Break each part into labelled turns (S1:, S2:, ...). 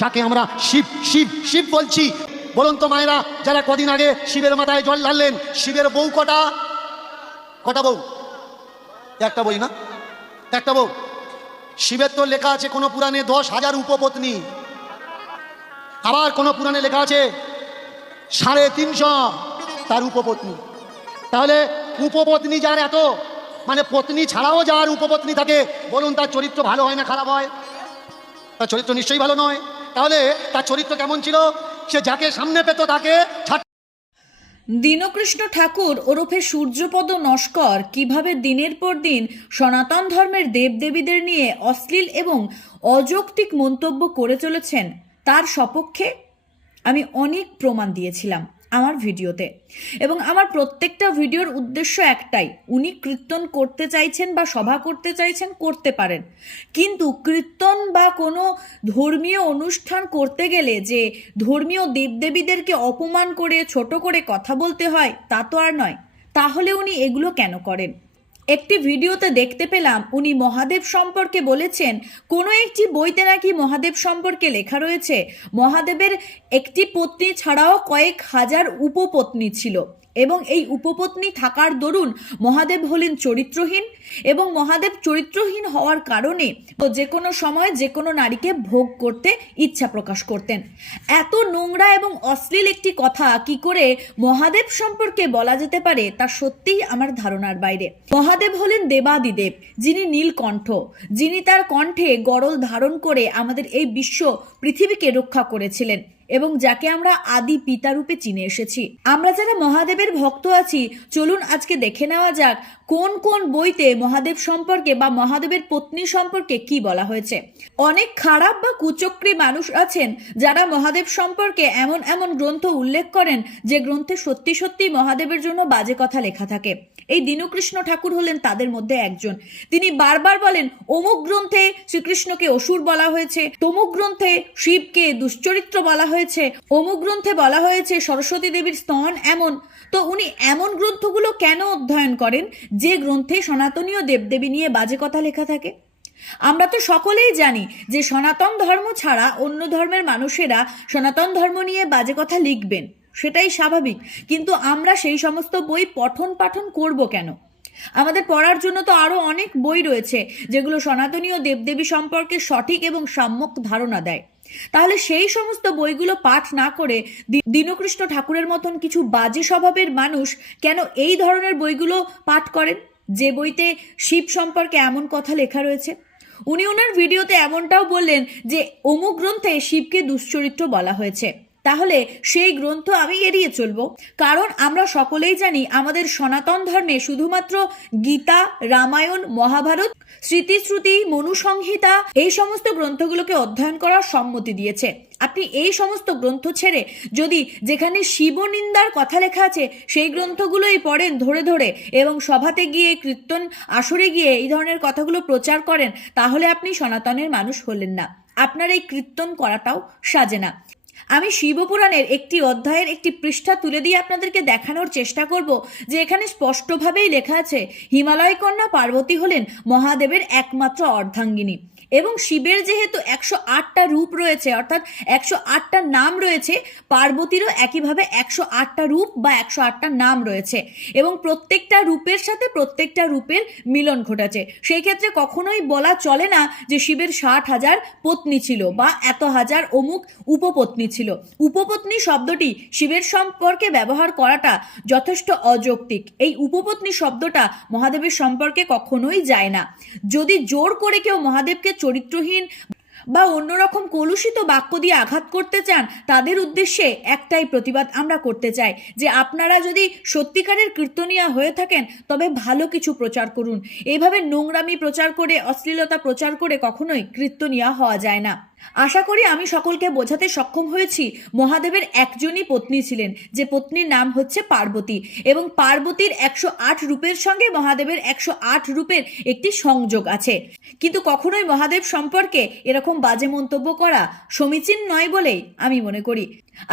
S1: যাকে আমরা শিব শিব শিব বলছি। বলুন তো মায়েরা, যারা কদিন আগে শিবের মাথায় জল ঢাললেন, শিবের বউ কটা? কটা বউ? একটা বই না? একটা বউ। শিবের তো লেখা আছে, কোনো পুরাণে দশ হাজার উপপত্নী। আবার কোনো পুরাণে লেখা আছে, সাড়ে তিনশো তার উপপত্নী। তাহলে উপপত্নী যার এত মানে পত্নী ছাড়াও যার উপপত্নী থাকে, বলুন তার চরিত্র ভালো হয় না খারাপ হয়? তার চরিত্র নিশ্চয়ই ভালো নয়। তাহলে তার চরিত্র কেমন ছিল? সে যাকে সামনে পেত তাকে
S2: দীনকৃষ্ণ ঠাকুর ওরফে সূর্যপদ নস্কর কীভাবে দিনের পর দিন সনাতন ধর্মের দেবদেবীদের নিয়ে অশ্লীল এবং অযৌক্তিক মন্তব্য করে চলেছেন তার সপক্ষে আমি অনেক প্রমাণ দিয়েছিলাম। আমার ভিডিওতে। এবং আমার প্রত্যেকটা ভিডিওর উদ্দেশ্য একটাই, উনি কীর্তন করতে চাইছেন বা সভা করতে চাইছেন, করতে পারেন। কিন্তু কীর্তন বা কোনো ধর্মীয় অনুষ্ঠান করতে গেলে যে ধর্মীয় দেবদেবীদেরকে অপমান করে, ছোট করে কথা বলতে হয়, তা তো আর নয়। তাহলে উনি এগুলো কেন করেন? একটি ভিডিওতে দেখতে পেলাম উনি মহাদেব সম্পর্কে বলেছেন, কোনো একটি বইতে নাকি মহাদেব সম্পর্কে লেখা রয়েছে। মহাদেবের একটি পত্নী ছাড়াও কয়েক হাজার উপপত্নী ছিল। এবং এই উপপত্নী থাকার দরুন মহাদেব হলেন চরিত্রহীন এবং মহাদেব চরিত্রহীন হওয়ার কারণে যে কোনো সময় যে কোনো নারীকে ভোগ করতে ইচ্ছা প্রকাশ করতেন। এত নোংরা এবং অশ্লীল একটি কথা কি করে মহাদেব সম্পর্কে বলা যেতে পারে তা সত্যিই আমার ধারণার বাইরে। মহাদেব হলেন দেবাদিদেব, যিনি নীলকণ্ঠ, যিনি তার কণ্ঠে গরল ধারণ করে আমাদের এই বিশ্ব পৃথিবীকে রক্ষা করেছিলেন। এবং যাকে আমরা আদি পিতা রূপে চিনে এসেছি। আমরা যারা মহাদেবের ভক্ত আছি, চলুন আজকে দেখে নেওয়া যাক কোন কোন বইতে মহাদেব সম্পর্কে বা মহাদেবের পত্নী সম্পর্কে কি বলা হয়েছে। অনেক খারাপ বা কুচক্রী মানুষ আছেন যারা মহাদেব সম্পর্কে এমন এমন গ্রন্থ উল্লেখ করেন যে গ্রন্থে সত্যি সত্যি মহাদেবের জন্য বাজে কথা লেখা থাকে। এই দীনকৃষ্ণ ঠাকুর হলেন তাদের মধ্যে একজন। তিনি বারবার বলেন, অমুক গ্রন্থে শ্রীকৃষ্ণকে অসুর বলা হয়েছে, তমুক গ্রন্থে শিবকে দুশ্চরিত্র বলা হয়েছে। অমুক গ্রন্থে বলা হয়েছে, সরস্বতী দেবীর স্তন এমন। তো উনি এমন গ্রন্থগুলো কেন অধ্যয়ন করেন, যে গ্রন্থে সনাতনীয় দেবদেবী নিয়ে বাজে কথা লেখা থাকে? আমরা তো সকলেই জানি যে সনাতন ধর্ম ছাড়া অন্য ধর্মের মানুষেরা সনাতন ধর্ম নিয়ে বাজে কথা লিখবেন। সেটাই স্বাভাবিক। কিন্তু আমরা সেই সমস্ত বই পঠন পাঠন করব কেন? আমাদের পড়ার জন্য তো আরও অনেক বই রয়েছে, যেগুলো সনাতনীয় দেবদেবী সম্পর্কে সঠিক এবং সাম্যক ধারণা দেয়। তাহলে সেই সমস্ত বইগুলো পাঠ না করে দীনকৃষ্ণ ঠাকুরের মতন কিছু বাজে স্বভাবের মানুষ কেন এই ধরনের বইগুলো পাঠ করেন? যে বইতে শিব সম্পর্কে এমন কথা লেখা রয়েছে? উনি ওনার ভিডিওতে এমনটাও বললেন যে অমুক গ্রন্থে শিবকে দুশ্চরিত্র বলা হয়েছে। তাহলে সেই গ্রন্থ আমি এড়িয়ে চলবো। কারণ আমরা সকলেই জানি আমাদের সনাতন ধর্মে শুধুমাত্র গীতা, রামায়ণ, মহাভারত, স্মৃতিশ্রুতি, মনুসংহিতা এই সমস্ত গ্রন্থগুলোকে অধ্যয়ন করার সম্মতি দিয়েছে। আপনি এই সমস্ত গ্রন্থ ছেড়ে যদি যেখানে শিবনিন্দার কথা লেখা আছে, সেই গ্রন্থগুলোই পড়েন ধরে ধরে এবং সভাতে গিয়ে, কীর্তন আসরে গিয়ে এই ধরনের কথাগুলো প্রচার করেন, তাহলে আপনি সনাতনের মানুষ হলেন না। আপনার এই কীর্তন করাটাও সাজে না। আমি শিবপুরাণের একটি অধ্যায়ের একটি পৃষ্ঠা তুলে দিয়ে আপনাদেরকে দেখানোর চেষ্টা করব, যে এখানে স্পষ্টভাবেই লেখা আছে, হিমালয় কন্যা পার্বতী হলেন মহাদেবের একমাত্র অর্ধাঙ্গিনী। এবং শিবের যেহেতু একশো আটটা রূপ রয়েছে, অর্থাৎ একশো আটটা নাম রয়েছে, পার্বতীরও একইভাবে একশো আটটা রূপ বা একশো আটটা নাম রয়েছে। এবং প্রত্যেকটা রূপের সাথে প্রত্যেকটা রূপের মিলন ঘটেছে। সেই ক্ষেত্রে কখনোই বলা চলে না যে শিবের ষাট হাজার পত্নী ছিল বা এত হাজার অমুক উপপত্নী ছিল। উপপত্নী শব্দটি শিবের সম্পর্কে ব্যবহার করাটা যথেষ্ট অযৌক্তিক। এই উপপত্নী শব্দটা মহাদেবের সম্পর্কে কখনোই যায় না। যদি জোর করে কেউ মহাদেবকে চরিত্রহীন বা অন্যরকম কলুষিত বাক্য দিয়ে আঘাত করতে চান, তাদের উদ্দেশ্যে একটাই প্রতিবাদ আমরা করতে চাই, যে আপনারা যদি সত্যিকারের কীর্তনিয়া হয়ে থাকেন, তবে ভালো কিছু প্রচার করুন। এইভাবে নোংরামি প্রচার করে, অশ্লীলতা প্রচার করে কখনোই কীর্তনিয়া হওয়া যায় না। আশা করি আমি সকলকে বোঝাতে সক্ষম হয়েছি। মহাদেবের একজনই পত্নী ছিলেন, যে পত্নীর নাম হচ্ছে পার্বতী এবং পার্বতীর একশো আট রূপের সঙ্গে মহাদেবের একশো আট রূপের একটি সংযোগ আছে। কিন্তু কখনোই মহাদেব সম্পর্কে এরকম বাজে মন্তব্য করা সমীচীন নয় বলেই আমি মনে করি।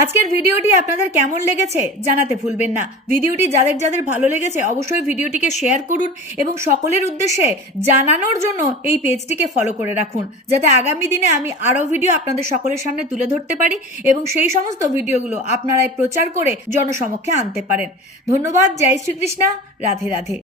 S2: আজকের ভিডিওটি আপনাদের কেমন লেগেছে জানাতে ভুলবেন না। ভিডিওটি যাদের যাদের ভালো লেগেছে অবশ্যই ভিডিওটিকে শেয়ার করুন এবং সকলের উদ্দেশ্যে জানানোর জন্য এই পেজটিকে ফলো করে রাখুন, যাতে আগামী দিনে আমি আরও ভিডিও আপনাদের সকলের সামনে তুলে ধরতে পারি এবং সেই সমস্ত ভিডিওগুলো আপনারাই প্রচার করে জনসমক্ষে আনতে পারেন। ধন্যবাদ, জয় শ্রীকৃষ্ণা, রাধে রাধে।